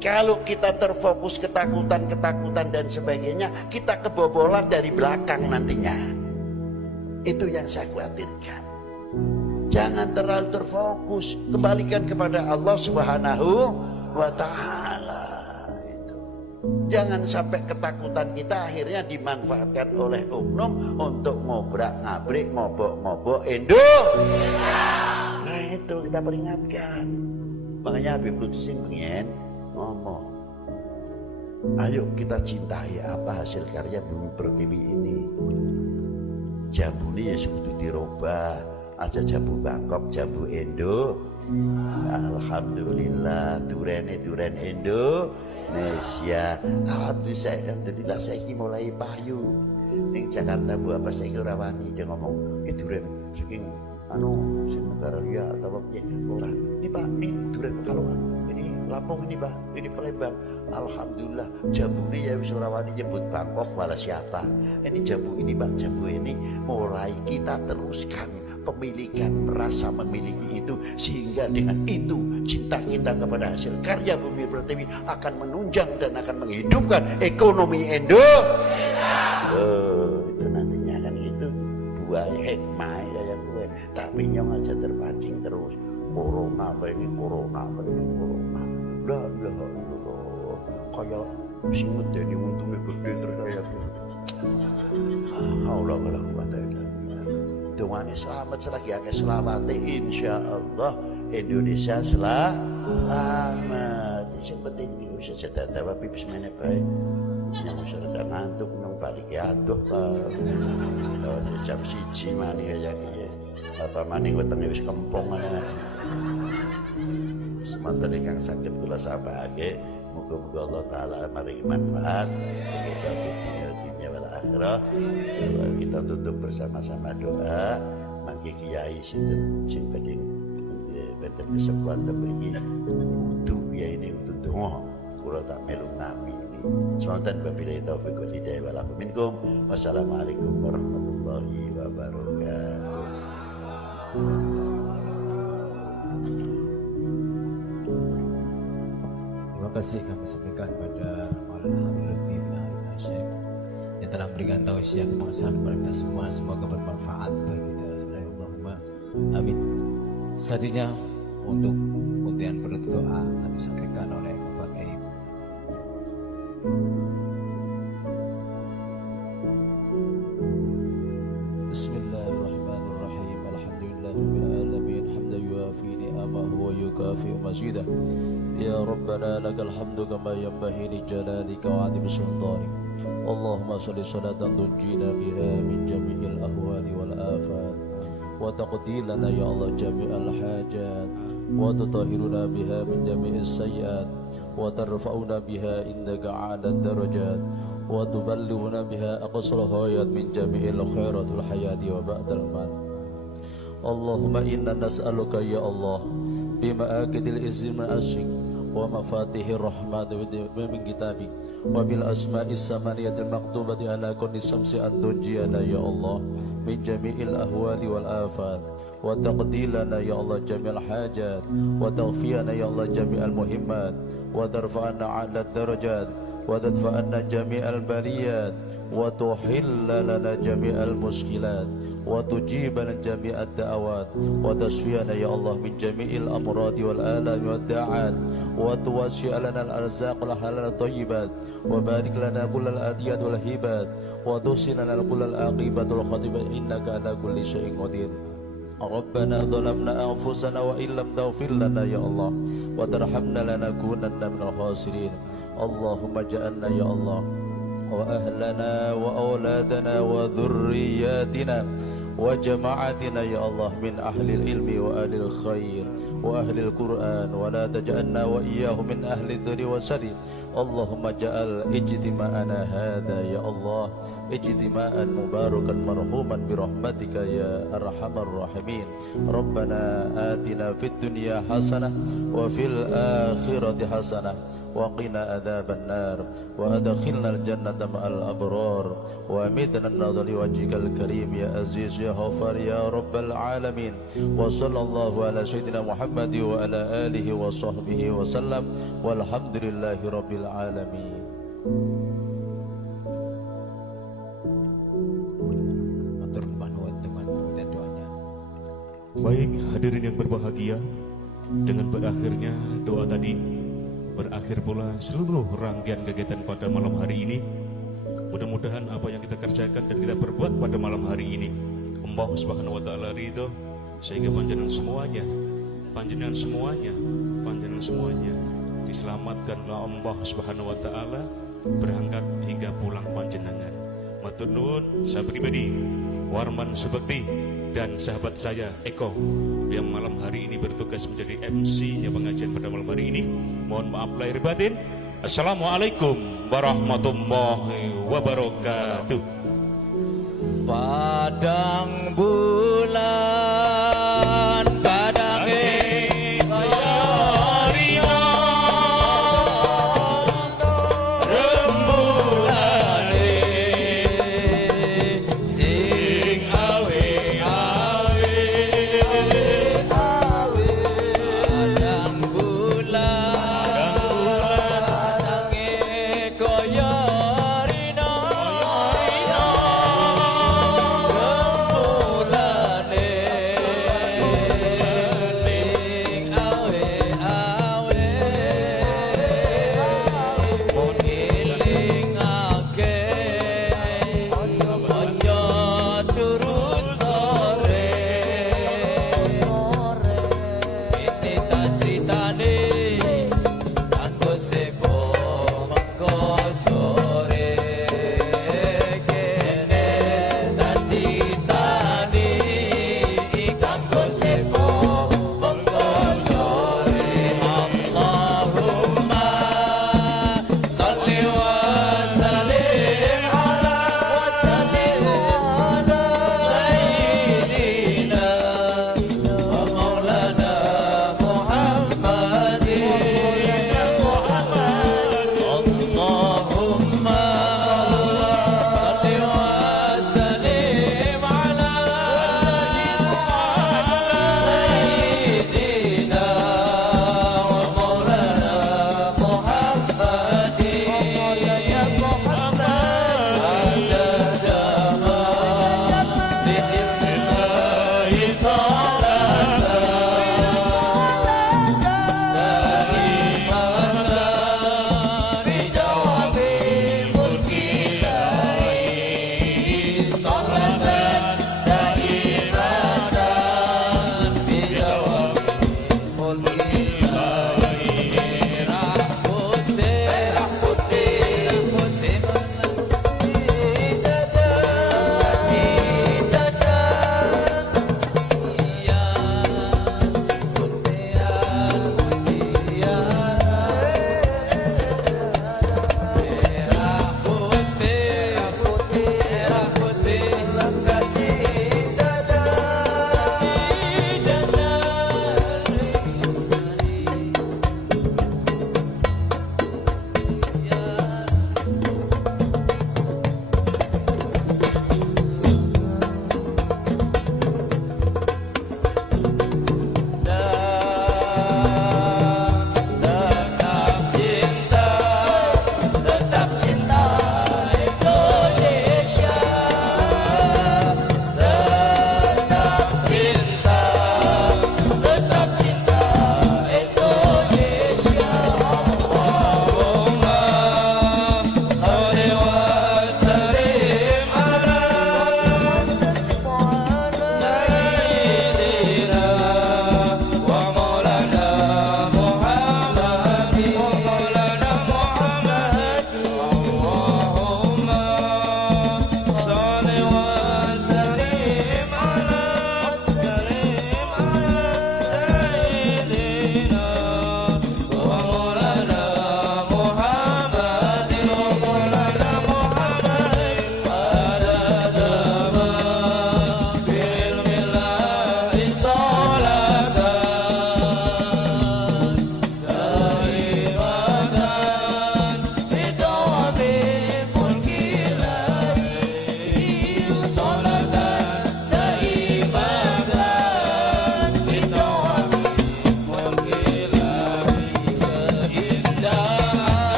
Kalau kita terfokus ketakutan dan sebagainya, kita kebobolan dari belakang nantinya. Itu yang saya khawatirkan. Jangan terlalu terfokus, kembalikan kepada Allah Subhanahu wa Ta'ala. Jangan sampai ketakutan kita akhirnya dimanfaatkan oleh oknum untuk ngobrak-ngabrik, ngobok-ngobok Indonesia. Nah, itu kita peringatkan. Makanya Habib Lutfi sing pengen ngomong. Ayo kita cintai apa hasil karya Bumi Pertiwi ini. Jambu ini ya sudah dirubah, aja jambu Bangkok, jambu Indo. Alhamdulillah, duren Indonesia. Alhamdulillah saya ini mulai payu. Ning Jakarta Bu apa saya ora wani dia ngomong, duren saking sing negara liya atau piye ora. Ini Pak, ini duren Pekalongan. Ini Lampung ini Pak, ini Palembang. Alhamdulillah jambu ini ya wis ora wani nyebut Bangkok wala siapa. Ini jambu ini Pak, jambu ini mulai kita teruskan pemilikan, merasa memiliki itu, sehingga dengan itu cinta kita kepada hasil karya Bumi Pertiwi akan menunjang dan akan menghidupkan ekonomi Indonesia. Itu nantinya kan itu buah hikmah yang gue, tapi nyong aja terpancing terus corona ini corona. Lah kayak sing medeni untune gede terus kayak Allah wala quwata illa billah. Dongane selamat selagi akeh selawate insyaallah Indonesia selamat. Sing penting iki wis sedadak wae bismene bae. Yang sudah ngantuk nang balik ya aduh jam 1 maning kaya iki. Apa maning wetenge wis kempong ana. Semanten ingkang saged kula sapake, muga-muga Allah taala maringi manfaat bagi dunia wal akhirah. Kita tutup bersama-sama doa. Mangke kiai sing penting benten kesempatan mriki kudu kiai ini kudu donga. Kula tak melu ngami. Semanten wabillahi taufiq wal hidayah wal afu minkum. Wassalamualaikum warahmatullahi wabarakatuh. Terima kasih kami sampaikan pada Maulana Habibur Rahman Al-Syekh yang telah memberikan tausiah kebangsaan kepada kita semua. Semoga bermanfaat bagi kita. Allahumma amin. Selanjutnya untuk undian penutup doa kami sampaikan oleh Bapak Kiai. Bismillahirrahmanirrahim. Alhamdulillahirabbil alamin. Hamdan yuafi ni'amahu wa yukafi mazidah. Ya Rabbana lakal hamdu kama yanbaghi li jalalika wa 'azimi sultanik. Allahumma shalli salatan tunjina biha min jami'il ahwali wal afat wa taqdi lana ya Allah jami'al hajat wa tutahhiruna biha min jami'is sayyi'at wa tarfa'una biha indaka 'alad darajat wa tuballighuna biha aqsal ghayat min jami'il khairatil hayati wa ba'dal maut. Allahumma inna nas'aluka ya Allah bima akidil izin asyik wa mafatihir rahmat min kitabik wa bil asma'is samaniyatil maktubati ala kulli samsi an tunjiyana ya Allah min jami'il ahwali wal afat wa taqdilana ya Allah jami'al hajat wa taghfiyana ya Allah jami'al muhimmat wa tarfa'ana 'ala darajat wa tadfa'ana jami'al baliyat wa tuhilla lana jami'al muskilat wa tujibana jami'ad da'awat wa tasfiyana ya Allah min jami'il amradi wal alami wad da'at wa tuwasi' lana al arzaq wal halal thayyibat wa barik lana kullal adiyat wal hibat wa tusina lana kullal aqibat wal khatibat innaka ala kulli syai'in qadir. Rabbana dhalamna anfusana wa illam taghfir lana ya Allah wa tarhamna lanakunanna minal khasirin. Allahumma ja'alna ya Allah wa ahlana wa auladana wa dhurriyyatina wa jama'atina ya Allah min ahlil ilmi wa ahlil khair wa ahlil Qur'an wa la taj'alna wa iyyahum min ahli dhurri wa sari. Allahumma ja'al ijtima'ana hadha ya Allah ijtima'an mubarakan marhuman bi rahmatika ya arhamar rahimin. Rabbana atina fid dunya hasanah wa fil akhirati hasanah wa qina adzaban nar wa adkhilna al jannata ma'al abrar wa amidna an-nadhri wajhikal karim ya aziz ya ghafar ya rabbal alamin. Wa sallallahu ala sayyidina Muhammad wa ala alihi wa sahbihi wa sallam walhamdulillahi rabbil alamin. Matur nuwun teman-teman dan doanya. Baik hadirin yang berbahagia, dengan berakhirnya doa tadi berakhir pula seluruh rangkaian kegiatan pada malam hari ini. Mudah-mudahan apa yang kita kerjakan dan kita perbuat pada malam hari ini Allah Subhanahu wa taala ridho, sehingga panjenengan semuanya diselamatkan oleh Allah Subhanahu wa taala berangkat hingga pulang panjenengan. Matur nuwun saya pribadi, Warman Subekti dan sahabat saya Eko yang malam hari ini bertugas menjadi MC-nya pengajian pada malam hari ini. Mohon maaf lahir batin. Assalamualaikum warahmatullahi wabarakatuh. Padang bulan padang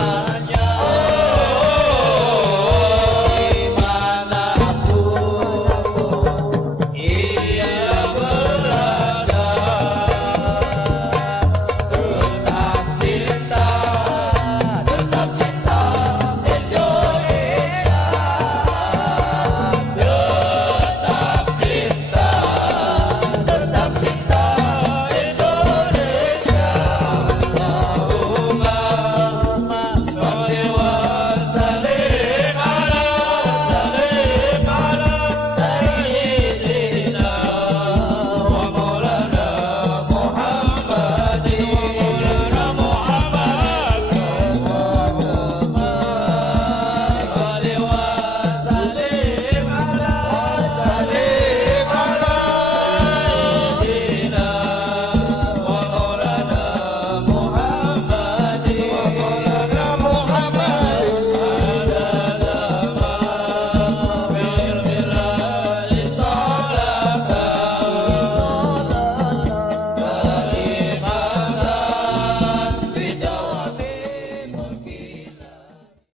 Bye.